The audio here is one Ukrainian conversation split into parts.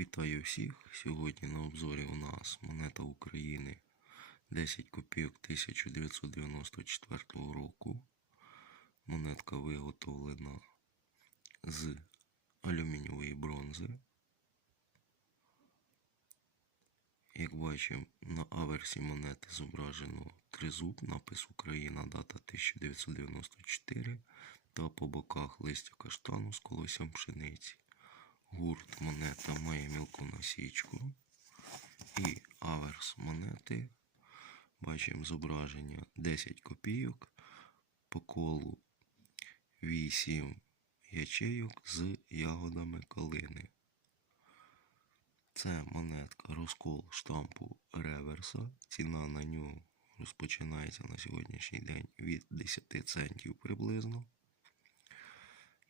Вітаю всіх! Сьогодні на обзорі у нас монета України 10 копійок 1994 року. Монетка виготовлена з алюмінієвої бронзи. Як бачимо, на аверсі монети зображено тризуб, напис Україна, дата 1994 та по боках листя каштану з колоссям пшениці. Гурт монета має мілку насічку. І аверс монети. Бачимо зображення 10 копійок по колу 8 ячейок з ягодами калини. Це монетка розкол штампу реверса. Ціна на нього розпочинається на сьогоднішній день від 10 центів приблизно.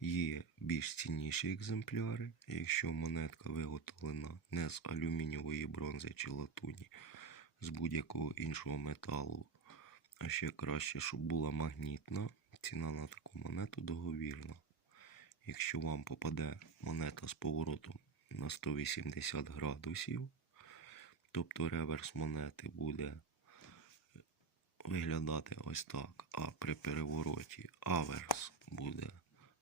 Є більш цінніші екземпляри, якщо монетка виготовлена не з алюмінієвої бронзи чи латуні, з будь-якого іншого металу, а ще краще, щоб була магнітна, ціна на таку монету договірна. Якщо вам попаде монета з поворотом на 180 градусів, тобто реверс монети буде виглядати ось так, а при перевороті аверс буде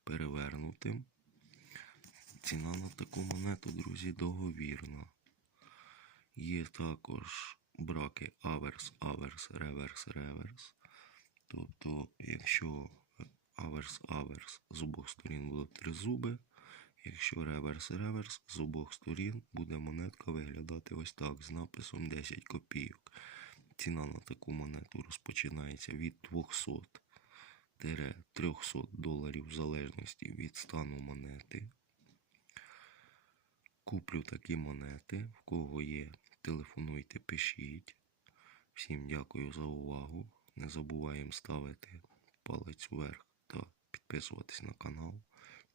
перевернутим. Ціна на таку монету, друзі, договірна. Є також браки аверс, аверс, реверс, реверс. Тобто, якщо аверс, аверс з обох сторін будуть три зуби, якщо реверс, реверс з обох сторін буде монетка виглядати ось так з написом 10 копійок. Ціна на таку монету розпочинається від 200 300 доларів в залежності від стану монети. Куплю такі монети. В кого є, телефонуйте, пишіть. Всім дякую за увагу. Не забуваємо ставити палець вверх та підписуватись на канал.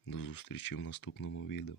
До зустрічі в наступному відео.